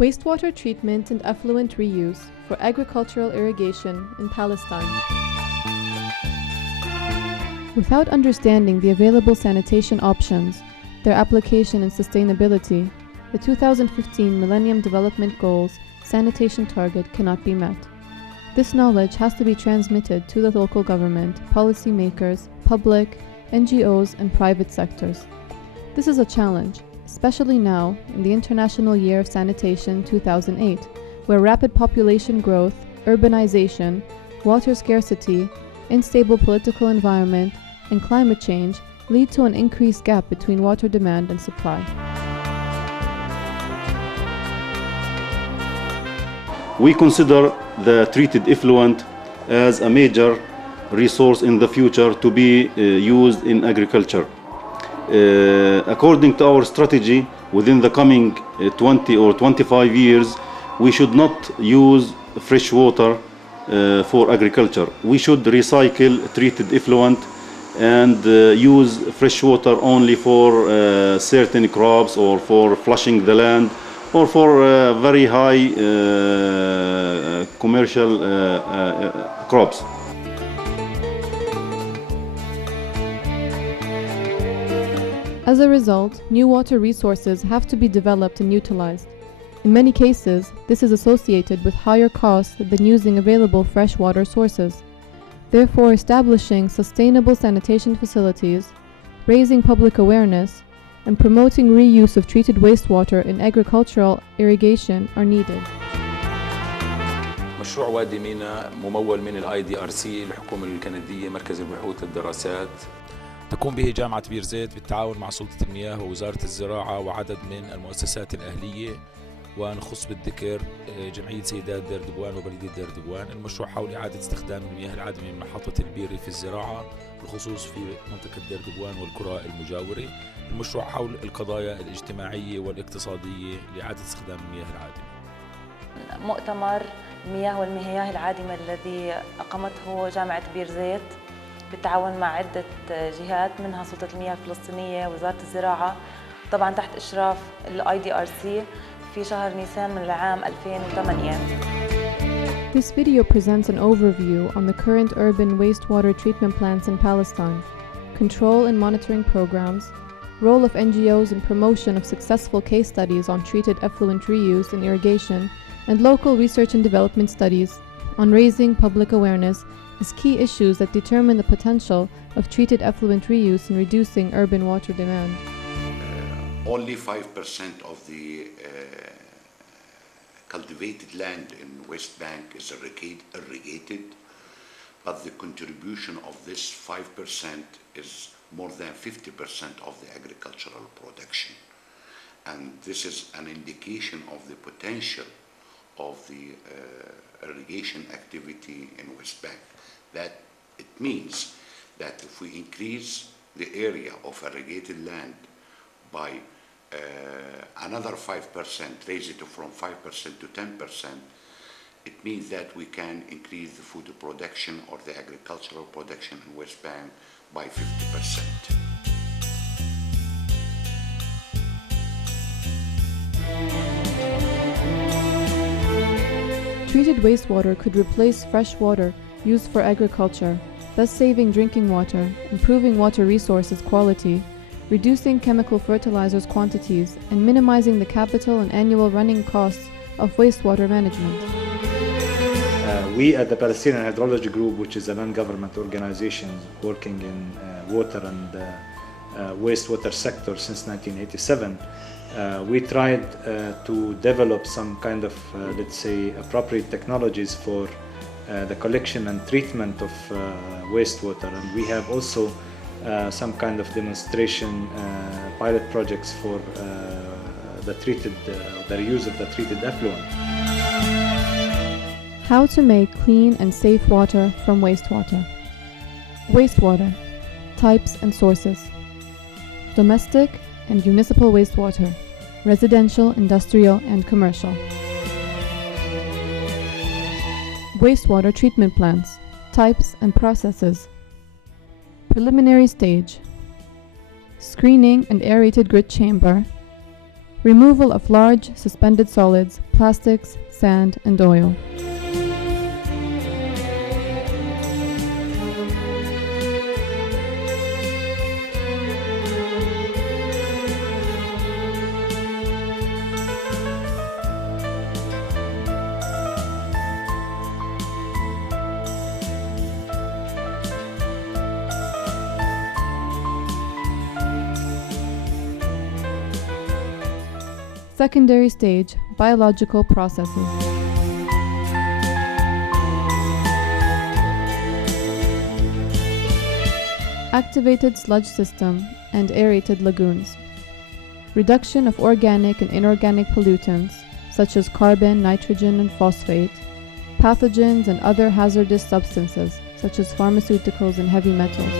Wastewater treatment and effluent reuse for agricultural irrigation in Palestine. Without understanding the available sanitation options, their application and sustainability, the 2015 Millennium Development Goals sanitation target cannot be met. This knowledge has to be transmitted to the local government, policymakers, public, NGOs, and private sectors. This is a challenge, especially now in the International Year of Sanitation 2008, where rapid population growth, urbanization, water scarcity, unstable political environment, and climate change lead to an increased gap between water demand and supply. We consider the treated effluent as a major resource in the future to be used in agriculture. According to our strategy, within the coming 20 or 25 years, we should not use fresh water for agriculture. We should recycle treated effluent and use fresh water only for certain crops or for flushing the land or for very high commercial crops. As a result, new water resources have to be developed and utilized. In many cases, this is associated with higher costs than using available freshwater sources. Therefore, establishing sustainable sanitation facilities, raising public awareness, and promoting reuse of treated wastewater in agricultural irrigation are needed. مشروع WaDImena ممول من IDRC الحكومة الكندية مركز البحوث الدراسات. تقوم به جامعة بيرزيت بالتعاون مع سلطة المياه ووزارة الزراعة وعدد من المؤسسات الأهلية، ونخص بالذكر جمعية سيدات دير دبوان وبلدية دير دبوان. المشروع حول إعادة استخدام المياه العذبة من محطة البيري في الزراعة بالخصوص في منطقة دير دبوان والقرى المجاورة. المشروع حول القضايا الاجتماعية والاقتصادية لإعادة استخدام المياه العادمة. مؤتمر المياه والمياه العادمة الذي أقامته جامعة بيرزيت بالتعاون مع عدة جهات منها سلطة المياه الفلسطينية ووزارة الزراعة، طبعا تحت إشراف IDRC في شهر نيسان من العام 2008. This video presents an overview on the current urban wastewater treatment plants in Palestine, control and monitoring programs, role of NGOs in promotion of successful case studies on treated effluent reuse in irrigation, and local research and development studies on raising public awareness as key issues that determine the potential of treated effluent reuse in reducing urban water demand. Only 5% of the cultivated land in West Bank is irrigated, but the contribution of this 5% is more than 50% of the agricultural production. And this is an indication of the potential of the irrigation activity in West Bank. That it means that if we increase the area of irrigated land by another 5%, raise it from 5% to 10%, it means that we can increase the food production or the agricultural production in West Bank by 50%. Treated wastewater could replace fresh water used for agriculture, thus saving drinking water, improving water resources quality, reducing chemical fertilizers quantities, and minimizing the capital and annual running costs of wastewater management. We at the Palestinian Hydrology Group, which is a non-government organization working in water and wastewater sector since 1987, we tried to develop some kind of, let's say, appropriate technologies for the collection and treatment of wastewater. And we have also some kind of demonstration pilot projects for the reuse of the treated effluent. How to make clean and safe water from wastewater. Wastewater, types and sources. Domestic and municipal wastewater, residential, industrial, and commercial. Wastewater treatment plants, types and processes. Preliminary stage. Screening and aerated grit chamber. Removal of large, suspended solids, plastics, sand, and oil. Secondary stage, biological processes. Activated sludge system and aerated lagoons. Reduction of organic and inorganic pollutants, such as carbon, nitrogen, and phosphate, pathogens and other hazardous substances, such as pharmaceuticals and heavy metals.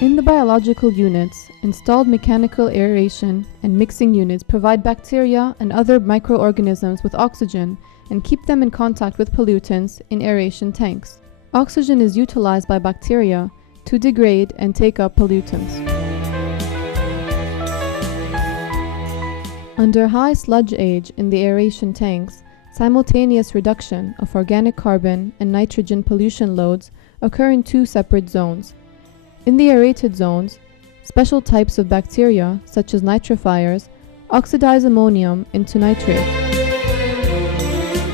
In the biological units, installed mechanical aeration and mixing units provide bacteria and other microorganisms with oxygen and keep them in contact with pollutants in aeration tanks. Oxygen is utilized by bacteria to degrade and take up pollutants. Under high sludge age in the aeration tanks, simultaneous reduction of organic carbon and nitrogen pollution loads occur in two separate zones. In the aerated zones, special types of bacteria, such as nitrifiers, oxidize ammonium into nitrate.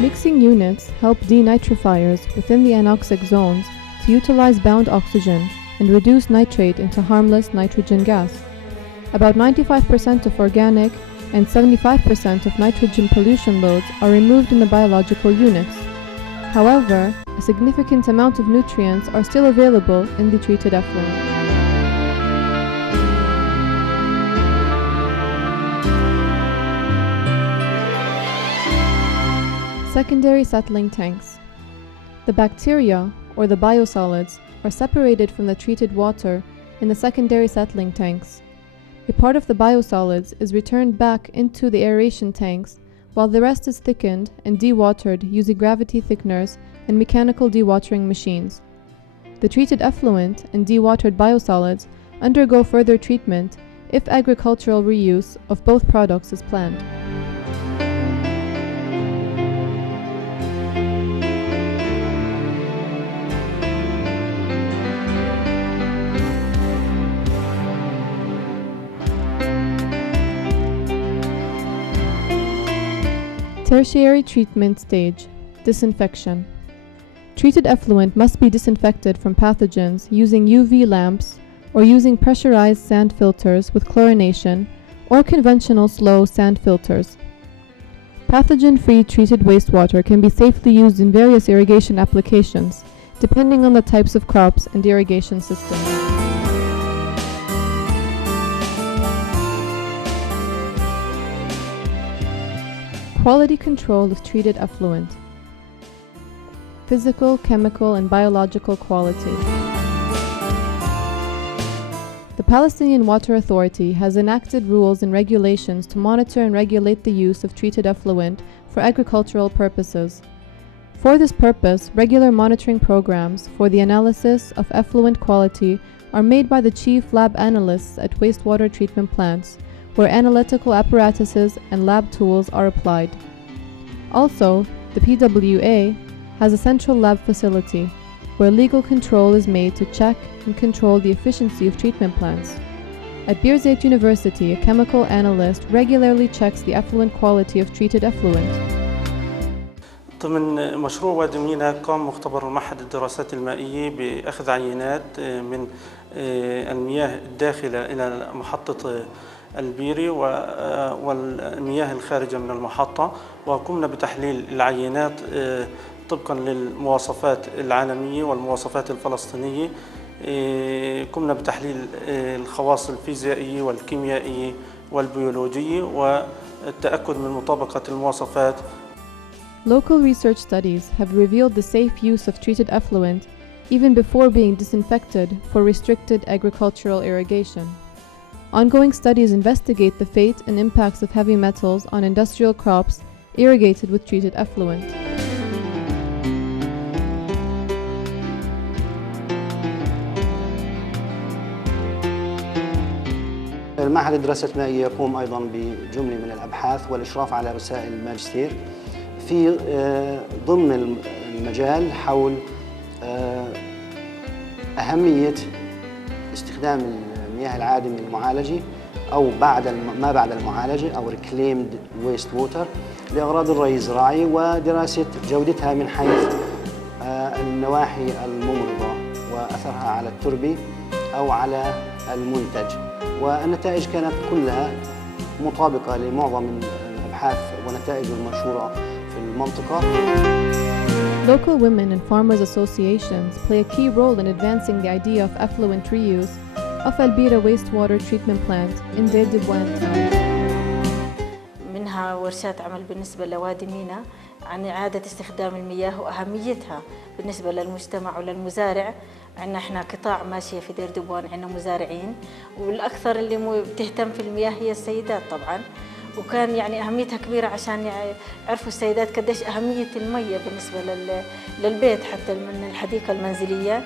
Mixing units help denitrifiers within the anoxic zones to utilize bound oxygen and reduce nitrate into harmless nitrogen gas. About 95% of organic and 75% of nitrogen pollution loads are removed in the biological units. However, a significant amount of nutrients are still available in the treated effluent. Secondary settling tanks. The bacteria, or the biosolids, are separated from the treated water in the secondary settling tanks. A part of the biosolids is returned back into the aeration tanks, while the rest is thickened and dewatered using gravity thickeners and mechanical dewatering machines. The treated effluent and dewatered biosolids undergo further treatment if agricultural reuse of both products is planned. Tertiary treatment stage, disinfection. Treated effluent must be disinfected from pathogens using UV lamps or using pressurized sand filters with chlorination or conventional slow sand filters. Pathogen-free treated wastewater can be safely used in various irrigation applications, depending on the types of crops and irrigation systems. Quality control of treated effluent. Physical, chemical, and biological quality. The Palestinian Water Authority has enacted rules and regulations to monitor and regulate the use of treated effluent for agricultural purposes. For this purpose, regular monitoring programs for the analysis of effluent quality are made by the chief lab analysts at wastewater treatment plants, where analytical apparatuses and lab tools are applied. Also, the PWA has a central lab facility, where legal control is made to check and control the efficiency of treatment plants. At Birzeit University, a chemical analyst regularly checks the effluent quality of treated effluent. ضمن مشروع وادمينا قام مختبر معهد الدراسات المائية بأخذ عينات من المياه الداخلة إلى محطة البيري والمياه الخارجة من المحطة، وقمنا بتحليل العينات طبقا للمواصفات العالمية والمواصفات الفلسطينية. قمنا بتحليل الخواص الفيزيائية والكيميائية والبيولوجية والتأكد من مطابقة المواصفات. Local research studies have revealed the safe use of treated effluent even before being disinfected for restricted agricultural irrigation. Ongoing studies investigate the fate and impacts of heavy metals on industrial crops irrigated with treated effluent. المعهد الدراسات المائية يقوم أيضا بجملة من الأبحاث والإشراف على رسائل الماجستير في ضمن المجال حول أهمية استخدام المياه العادمة المعالجة أو ما بعد المعالجة أو reclaimed wastewater لأغراض الري الزراعي ودراسة جودتها من حيث النواحي الممرضة وأثرها على التربة أو على المنتج، والنتائج كانت كلها مطابقة لمعظم الأبحاث ونتائج المنشورة في المنطقة. Local women and farmers associations play a key role in advancing the idea of effluent reuse of Al-Bireh Wastewater Treatment Plant in WWT. منها ورشات عمل بالنسبة لوادمينا عن إعادة استخدام المياه وأهميتها بالنسبة للمجتمع وللمزارع. عندنا إحنا قطاع ماشية في دير دبوان، عندنا مزارعين، والأكثر اللي بتهتم في المياه هي السيدات طبعاً، وكان يعني أهميتها كبيرة عشان يعرفوا السيدات قديش أهمية المياه بالنسبة للبيت حتى من الحديقة المنزلية،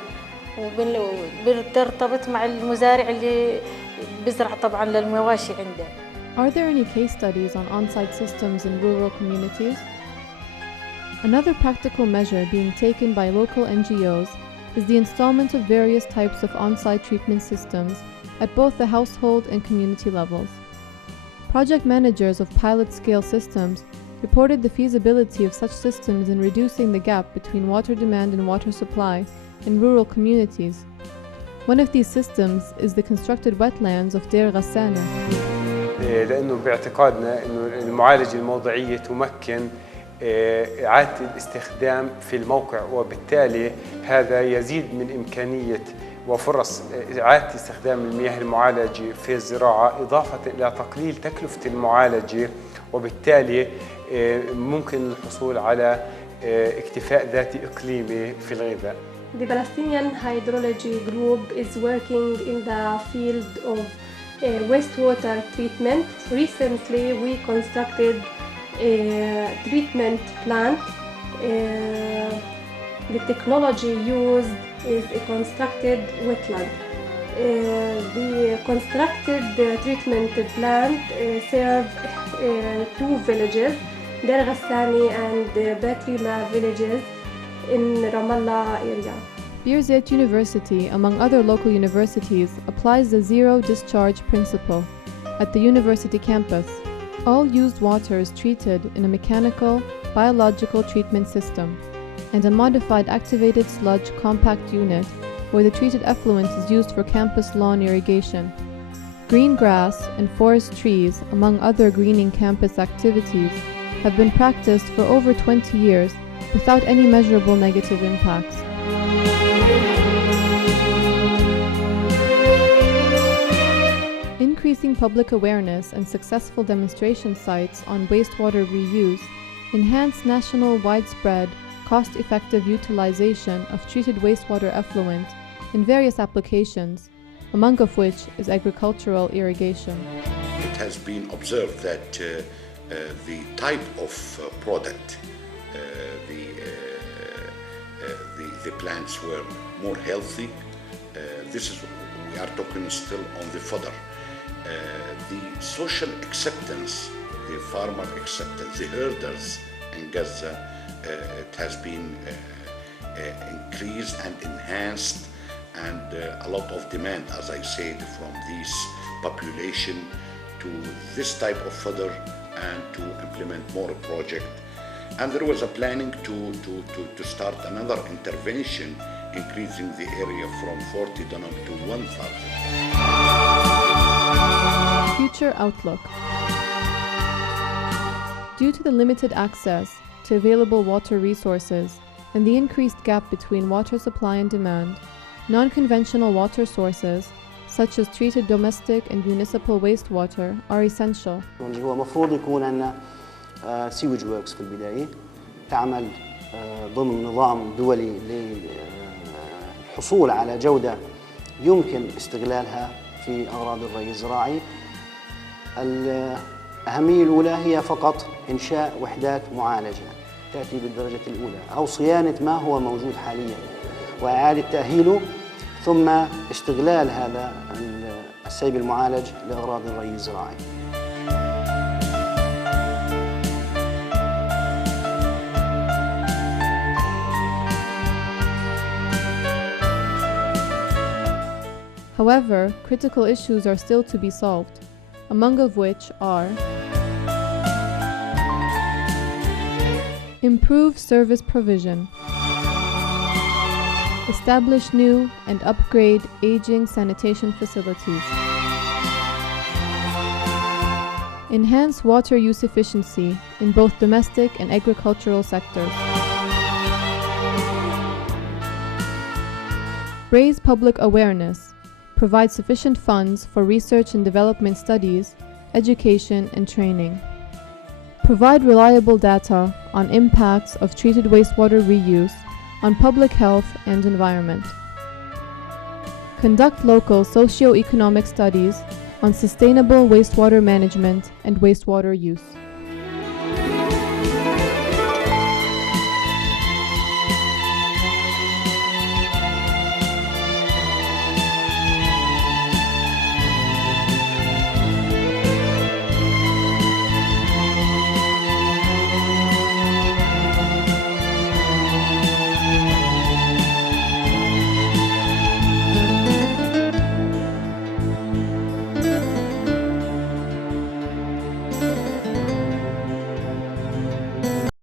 وبترتبط مع المزارع اللي بزرع طبعاً للمواشي عنده. Are there any case studies on on-site systems in rural communities? Another practical measure being taken by local NGOs is the installment of various types of on-site treatment systems at both the household and community levels. Project managers of pilot-scale systems reported the feasibility of such systems in reducing the gap between water demand and water supply in rural communities. One of these systems is the constructed wetlands of Deir Ghassana. لأنه باعتقادنا أنه المعالجة الموضعية تمكن إعادة الاستخدام في الموقع، وبالتالي هذا يزيد من إمكانية وفرص إعادة استخدام المياه المعالجة في الزراعة، إضافة إلى تقليل تكلفة المعالجة، وبالتالي ممكن الحصول على اكتفاء ذاتي إقليمي في الغذاء. The Palestinian Hydrology Group is working in the field of wastewater treatment. Recently, we constructed a treatment plant. The technology used is a constructed wetland. The constructed treatment plant serves two villages, Deir Ghassani and WaDImena villages in Ramallah area. Birzeit University, among other local universities, applies the zero discharge principle at the university campus. All used water is treated in a mechanical, biological treatment system and a modified activated sludge compact unit where the treated effluent is used for campus lawn irrigation. Green grass and forest trees, among other greening campus activities, have been practiced for over 20 years without any measurable negative impacts. Increasing public awareness and successful demonstration sites on wastewater reuse enhance national widespread, cost-effective utilization of treated wastewater effluent in various applications, among of which is agricultural irrigation. It has been observed that the type of product, the plants were more healthy. We are talking still on the fodder. The social acceptance, the farmer acceptance, the herders in Gaza, it has been increased and enhanced, and a lot of demand, as I said, from this population to this type of fodder and to implement more project. And there was a planning to start another intervention, increasing the area from 40 dunam to 1,000. Future outlook. Due to the limited access to available water resources and the increased gap between water supply and demand, non-conventional water sources, such as treated domestic and municipal wastewater, are essential. هو مفروض يكون عندنا سيوج وركس في البداية تعمل ضمن نظام دولي للحصول على جودة يمكن استغلالها في أغراض الري الزراعي. الأهمية الأولى هي فقط إنشاء وحدات معالجة تأتي بالدرجة الأولى أو صيانة ما هو موجود حاليا وإعادة تأهيله، ثم استغلال هذا السيب المعالج لأغراض الري الزراعي. However, critical issues are still to be solved, among of which are improve service provision, establish new and upgrade aging sanitation facilities, enhance water use efficiency in both domestic and agricultural sectors, raise public awareness, provide sufficient funds for research and development studies, education and training, provide reliable data on impacts of treated wastewater reuse on public health and environment, conduct local socio-economic studies on sustainable wastewater management and wastewater use.